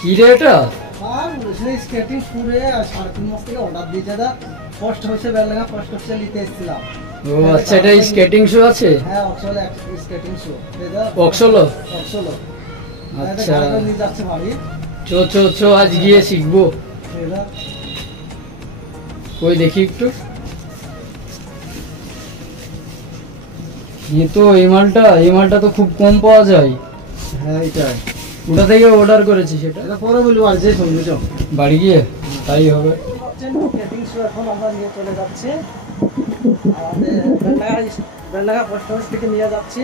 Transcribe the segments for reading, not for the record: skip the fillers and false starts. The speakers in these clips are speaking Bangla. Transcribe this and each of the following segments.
কি রে এটা? আর সেই স্কেটিং পুরে 3.5 মাস থেকে অর্ডার দিয়েছে দা। ফার্স্ট হইছে বেলডাঙ্গা ফার্স্ট হচ্ছে নিতে এসেছিলাম। ও আচ্ছা, এটা স্কেটিং শু আছে? হ্যাঁ অক্সলে স্কেটিং শু। এটা অক্সলো? অক্সলো। আচ্ছা এটা নিয়ে যাচ্ছে বাড়ি। চো চো চো আজ গিয়ে শিখবো। এটা কই দেখি একটু। তো এই মালটা তো খুব কম পাওয়া যায়। হ্যাঁ এটাই। ওটা থেকে অর্ডার করেছি সেটা। এটা পরে বলবো আর যে শুনবি তো। বাড়ি গিয়ে তাই হবে। স্কেটিং শু এখন আমরা নিয়ে চলে যাচ্ছি। আমাদের বেলডাঙ্গা পোস্ট অফিস থেকে নিয়ে যাচ্ছি।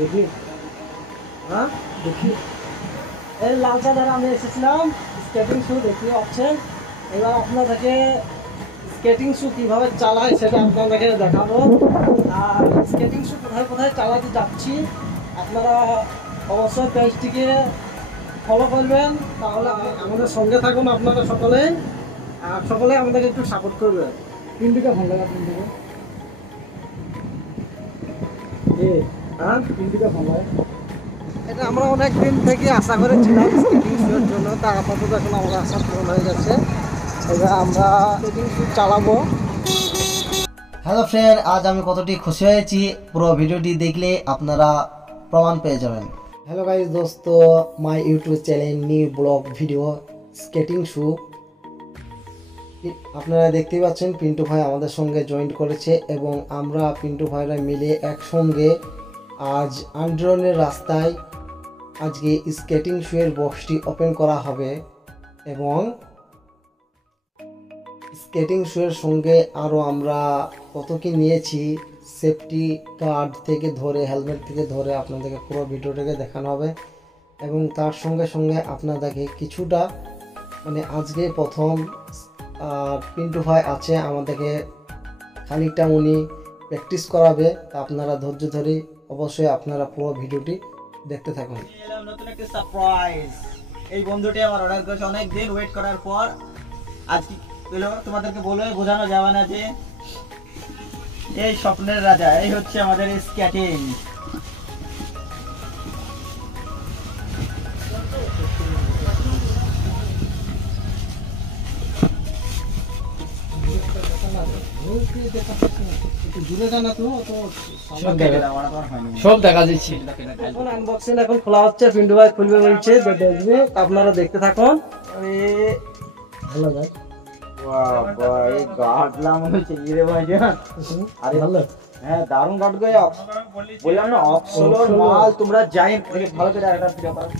দেখি হ্যাঁ দেখি এই লালচা দ্বারা আমি এসেছিলাম স্কেটিং শু দেখি অপশন। এবার আপনাদেরকে স্কেটিং শু কীভাবে চালায় সেটা আপনাদেরকে দেখাবো। আর স্কেটিং শু কোথায় কোথায় চালাতে যাচ্ছি আপনারা অবশ্যই পেজটিকে ফলো করবেন, তাহলে আমাদের সঙ্গে থাকুন আপনারা সকলে। আর সকলে আমাদেরকে একটু সাপোর্ট করবেন। পিন্টুকে ভালো লাগা পিন্টুকে হ্যাঁ পিন্টুকে ভালো লাগে। এটা আমরা অনেক দিন থেকে আশা করেছিলাম স্কেটিং শুর জন্য, তা আপাতত এখন আমরা আশা পূরণ হয়ে যাচ্ছে। এবার আমরা স্কেটিং শু চালাবো। হ্যালো ফ্রেন্ড, আজ আমি কতটি খুশি হয়েছি পুরো ভিডিওটি দেখলে আপনারা প্রমাণ পেয়ে যাবেন। হ্যালো গাইস দোস্ত, my YouTube channel new blog video skating shoe. আপনারা দেখতেই পাচ্ছেন পিন্টু ভাই আমাদের সঙ্গে জয়েন করেছে এবং আমরা পিন্টু ভাইরা মিলে একসঙ্গে আজ আন্ডারনের রাস্তায় আজকে স্কেটিং শুয়ের বক্সটি ওপেন করা হবে। এবং স্কেটিং শুয়ের সঙ্গে আরও আমরা কত কি নিয়েছি, সেফটি গার্ড থেকে ধরে হেলমেট থেকে ধরে আপনাদেরকে পুরো ভিডিওটাকে দেখানো হবে। এবং তার সঙ্গে সঙ্গে আপনাদেরকে কিছুটা মানে আজকে প্রথম পিন্টু ভাই আছে আমাদেরকে খানিকটা উনি প্র্যাকটিস করাবে। তা আপনারা ধৈর্য ধরে অবশ্যই আপনারা পুরো ভিডিওটি দেখতে থাকুন। নতুন একটা সারপ্রাইজ। এই বন্ধুটি আমার অর্ডার করেছে অনেক দিন ওয়েট করার পর। আজ কি পেলো তোমাদেরকে বলে বোঝানো যাবে না যে এই স্বপ্নের রাজা এই হচ্ছে আমাদের স্কেটিং। সব দেখা যাচ্ছে। এখন আনবক্সিং এখন খোলা হচ্ছে, পিন্টু ভাই খুলবে বলছে, দেখবে আপনারা দেখতে থাকুন। আরে ভালো ভাই, বাহ বাহ, এই গার্ডলা মনে হচ্ছে ইরে ভাই জান। আরে ভালো হ্যাঁ দারুণ গার্ড গো। বললাম না অক্সলোর মাল, তোমরা যাই ভালো করে আরেকটা ভিডিও করো।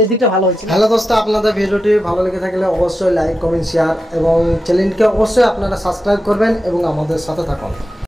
এই দিকটা ভালো হয়েছে। হ্যালো দোস্ত, আপনাদের ভিডিওটি ভালো লেগে থাকলে অবশ্যই লাইক কমেন্ট শেয়ার এবং চ্যানেলকে অবশ্যই আপনারা সাবস্ক্রাইব করবেন এবং আমাদের সাথে থাকুন।